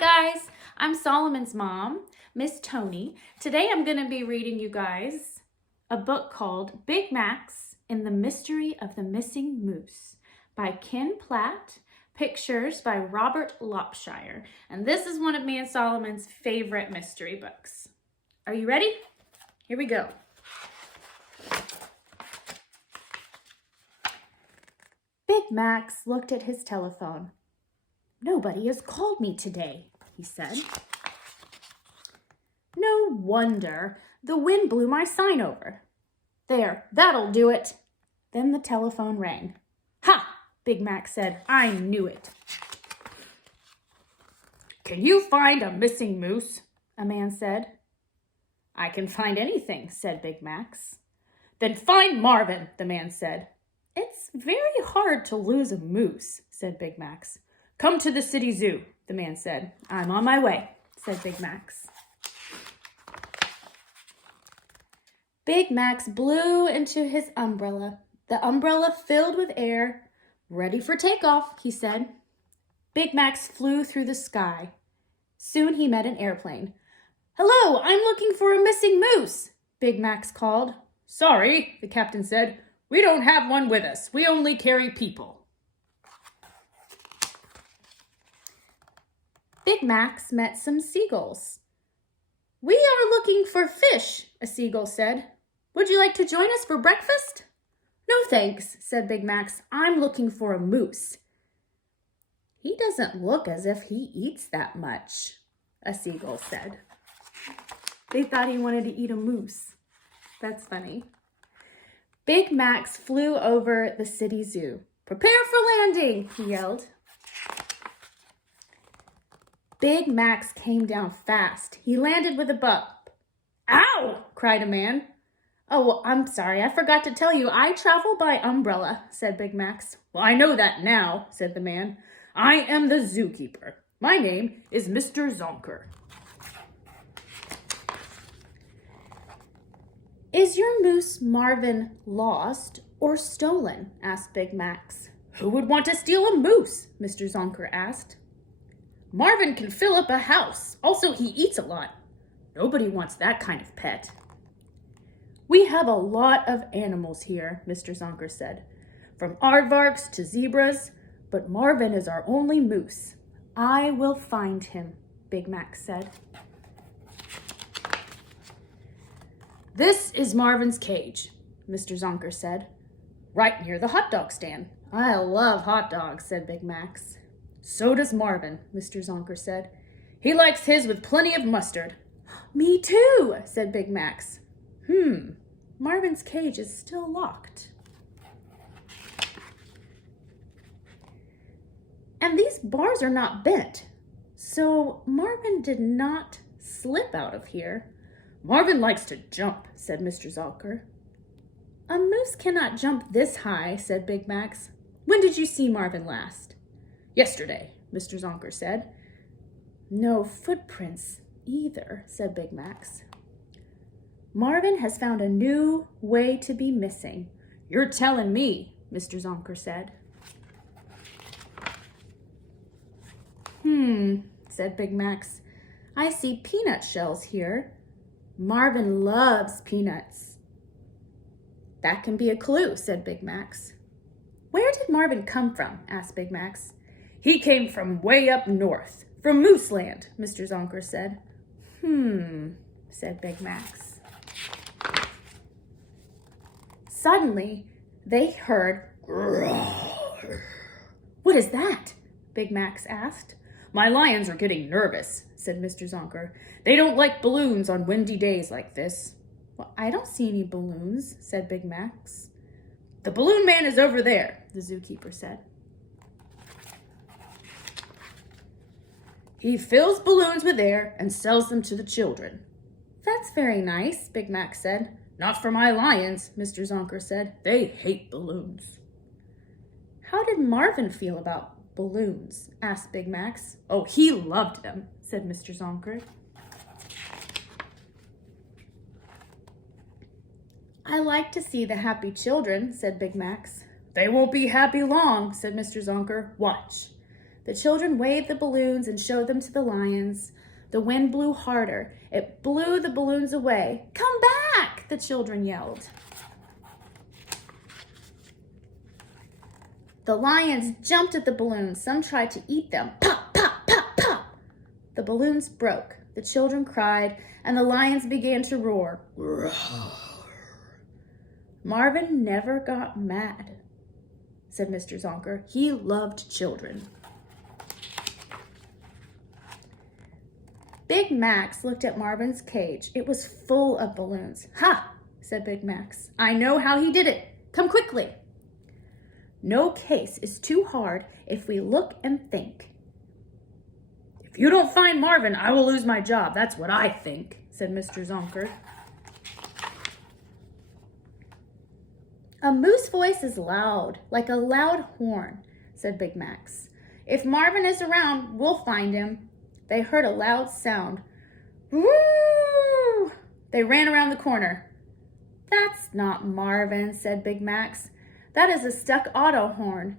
guys, I'm Solomon's mom, Miss Tony. Today I'm going to be reading you guys a book called Big Max in the Mystery of the Missing Moose by Ken Platt, pictures by Robert Lopshire. And this is one of me and Solomon's favorite mystery books. Are you ready? Here we go. Big Max looked at his telephone. "Nobody has called me today," he said. "No wonder. The wind blew my sign over. There, that'll do it." Then the telephone rang. "Ha!" Big Max said. "I knew it." "Can you find a missing moose?" a man said. "I can find anything," said Big Max. "Then find Marvin," the man said. "It's very hard to lose a moose," said Big Max. "Come to the city zoo," the man said. "I'm on my way," said Big Max. Big Max blew into his umbrella. The umbrella filled with air. "Ready for takeoff," he said. Big Max flew through the sky. Soon he met an airplane. "Hello, I'm looking for a missing moose," Big Max called. "Sorry," the captain said. "We don't have one with us. We only carry people." Big Max met some seagulls. "We are looking for fish," a seagull said. "Would you like to join us for breakfast?" "No, thanks," said Big Max. "I'm looking for a moose." "He doesn't look as if he eats that much," a seagull said. They thought he wanted to eat a moose. That's funny. Big Max flew over the city zoo. "Prepare for landing," he yelled. Big Max came down fast. He landed with a bump. "Ow!" cried a man. "Oh, I'm sorry. I forgot to tell you. I travel by umbrella," said Big Max. "Well, I know that now," said the man. "I am the zookeeper. My name is Mr. Zonker." "Is your moose Marvin lost or stolen?" asked Big Max. "Who would want to steal a moose?" Mr. Zonker asked. "Marvin can fill up a house. Also, he eats a lot. Nobody wants that kind of pet." "We have a lot of animals here," Mr. Zonker said. "From aardvarks to zebras, but Marvin is our only moose." "I will find him," Big Max said. "This is Marvin's cage," Mr. Zonker said. "Right near the hot dog stand." "I love hot dogs," said Big Max. "So does Marvin," Mr. Zonker said. "He likes his with plenty of mustard." "Me too," said Big Max. Marvin's cage is still locked. "And these bars are not bent, so Marvin did not slip out of here." "Marvin likes to jump," said Mr. Zonker. "A moose cannot jump this high," said Big Max. "When did you see Marvin last?" "Yesterday," Mr. Zonker said. "No footprints either," said Big Max. "Marvin has found a new way to be missing." "You're telling me," Mr. Zonker said. Said Big Max. "I see peanut shells here. Marvin loves peanuts." "That can be a clue," said Big Max. "Where did Marvin come from?" asked Big Max. "He came from way up north, from Moose Land," Mr. Zonker said. Said Big Max. Suddenly, they heard "Roar." "What is that?" Big Max asked. "My lions are getting nervous," said Mr. Zonker. "They don't like balloons on windy days like this." "Well, I don't see any balloons," said Big Max. "The balloon man is over there," the zookeeper said. "He fills balloons with air and sells them to the children." "That's very nice," Big Max said. "Not for my lions," Mr. Zonker said. "They hate balloons." "How did Marvin feel about balloons?" asked Big Max. "Oh, he loved them," said Mr. Zonker. "I like to see the happy children," said Big Max. "They won't be happy long," said Mr. Zonker. "Watch." The children waved the balloons and showed them to the lions. The wind blew harder. It blew the balloons away. "Come back!" the children yelled. The lions jumped at the balloons. Some tried to eat them. Pop, pop, pop, pop. The balloons broke. The children cried, and the lions began to roar. Roar. Marvin never got mad, said Mr. Zonker. He loved children. Big Max looked at Marvin's cage. It was full of balloons. "Ha!" said Big Max. "I know how he did it. Come quickly." "No case is too hard if we look and think." "If you don't find Marvin, I will lose my job. That's what I think," said Mr. Zonker. "A moose voice is loud, like a loud horn," said Big Max. "If Marvin is around, we'll find him." They heard a loud sound. Woo! They ran around the corner. "That's not Marvin," said Big Max. "That is a stuck auto horn."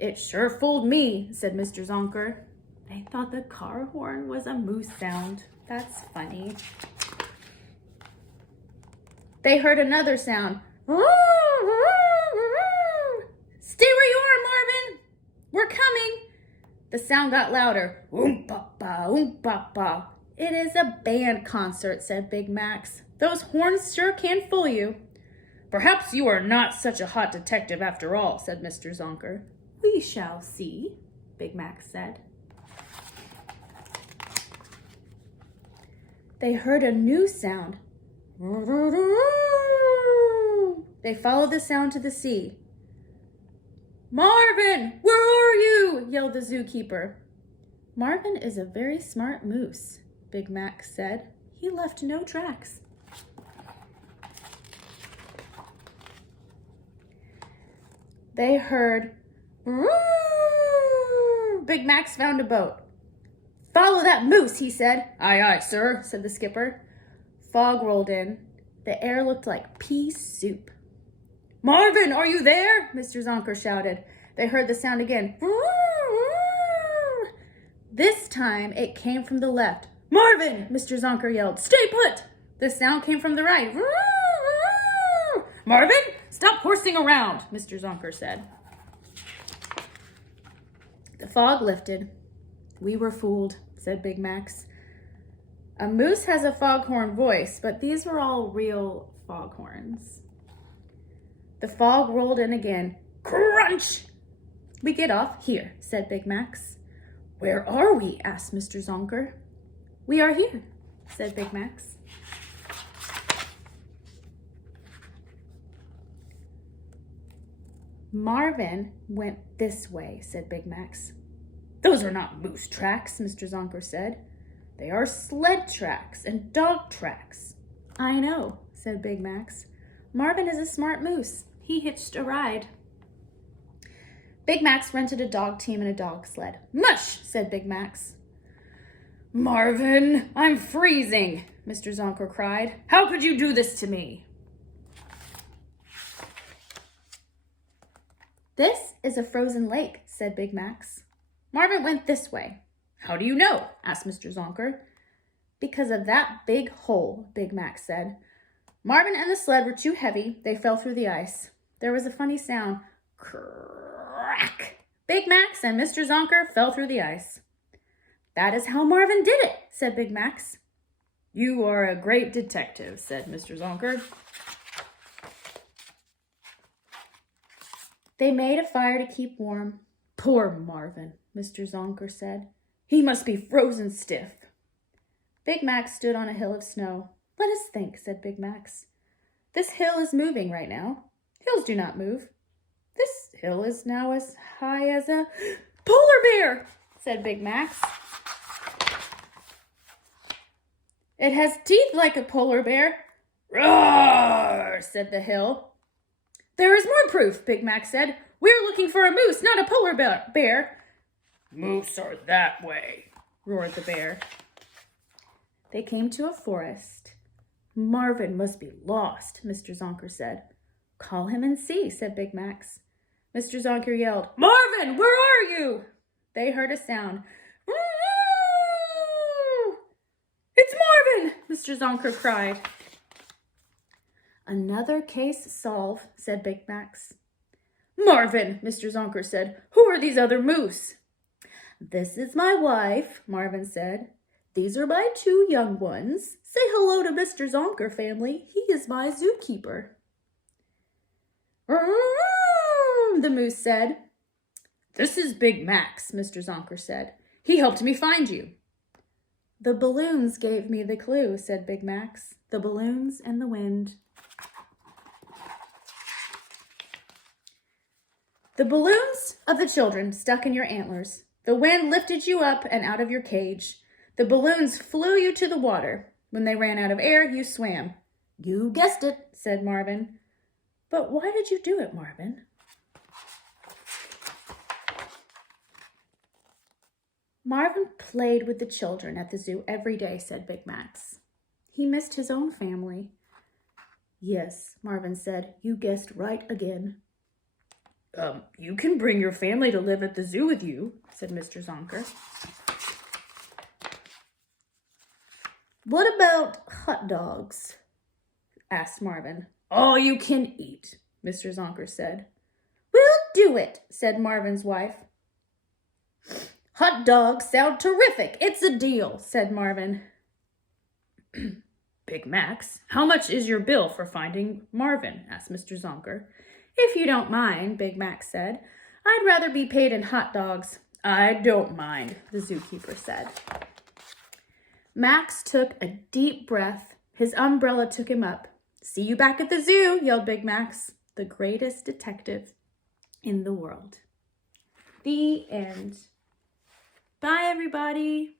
"It sure fooled me," said Mr. Zonker. They thought the car horn was a moose sound. That's funny. They heard another sound. "Stay where you are, Marvin. We're coming." The sound got louder. Oom-pa-pa, oom-pa-pa. "It is a band concert," said Big Max. "Those horns sure can fool you." "Perhaps you are not such a hot detective after all," said Mr. Zonker. "We shall see," Big Max said. They heard a new sound. They followed the sound to the sea. "Marvin, where are you?" yelled the zookeeper. "Marvin is a very smart moose," Big Max said. "He left no tracks." They heard, "Roo!" Big Max found a boat. "Follow that moose," he said. "Aye, aye, sir," said the skipper. Fog rolled in. The air looked like pea soup. "Marvin, are you there?" Mr. Zonker shouted. They heard the sound again. This time it came from the left. "Marvin!" Mr. Zonker yelled. "Stay put!" The sound came from the right. "Marvin, stop horsing around," Mr. Zonker said. The fog lifted. "We were fooled," said Big Max. "A moose has a foghorn voice, but these were all real foghorns." The fog rolled in again. Crunch! "We get off here," said Big Max. "Where are we?" asked Mr. Zonker. "We are here," said Big Max. "Marvin went this way," said Big Max. "Those are not moose tracks," Mr. Zonker said. "They are sled tracks and dog tracks." "I know," said Big Max. "Marvin is a smart moose. He hitched a ride." Big Max rented a dog team and a dog sled. "Mush!" said Big Max. "Marvin, I'm freezing," Mr. Zonker cried. "How could you do this to me?" "This is a frozen lake," said Big Max. "Marvin went this way." "How do you know?" asked Mr. Zonker. "Because of that big hole," Big Max said. "Marvin and the sled were too heavy. They fell through the ice. There was a funny sound. Crack! Big Max and Mr. Zonker fell through the ice." "That is how Marvin did it," said Big Max. "You are a great detective," said Mr. Zonker. They made a fire to keep warm. "Poor Marvin," Mr. Zonker said. "He must be frozen stiff." Big Max stood on a hill of snow. "Let us think," said Big Max. "This hill is moving right now. Hills do not move. This hill is now as high as a polar bear," said Big Max. "It has teeth like a polar bear." "Roar!" said the hill. "There is more proof," Big Max said. "We're looking for a moose, not a polar bear." "Moose are that way," roared the bear. They came to a forest. "Marvin must be lost," Mr. Zonker said. "Call him and see," said Big Max. Mr. Zonker yelled, "Marvin, where are you?" they heard a sound. It's Marvin, Mr. Zonker cried. Another case solved, said Big Max. Marvin, Mr. Zonker said, who are these other moose? This is my wife, Marvin said. These are my 2 young ones. Say hello to Mr. Zonker, family. He is my zookeeper. The moose said. This is Big Max, Mr. Zonker said. He helped me find you. The balloons gave me the clue, said Big Max. The balloons and the wind. The balloons of the children stuck in your antlers. The wind lifted you up and out of your cage. The balloons flew you to the water. When they ran out of air, you swam. You guessed it, said Marvin. But why did you do it, Marvin? Marvin played with the children at the zoo every day, said Big Max. He missed his own family. Yes, Marvin said, you guessed right again. You can bring your family to live at the zoo with you, said Mr. Zonker. What about hot dogs? Asked Marvin. All you can eat, Mr. Zonker said. We'll do it, said Marvin's wife. Hot dogs sound terrific. It's a deal, said Marvin. Big Max, how much is your bill for finding Marvin? Asked Mr. Zonker. If you don't mind, Big Max said. I'd rather be paid in hot dogs. I don't mind, the zookeeper said. Max took a deep breath. His umbrella took him up. See you back at the zoo, yelled Big Max, the greatest detective in the world. The end. Bye, everybody.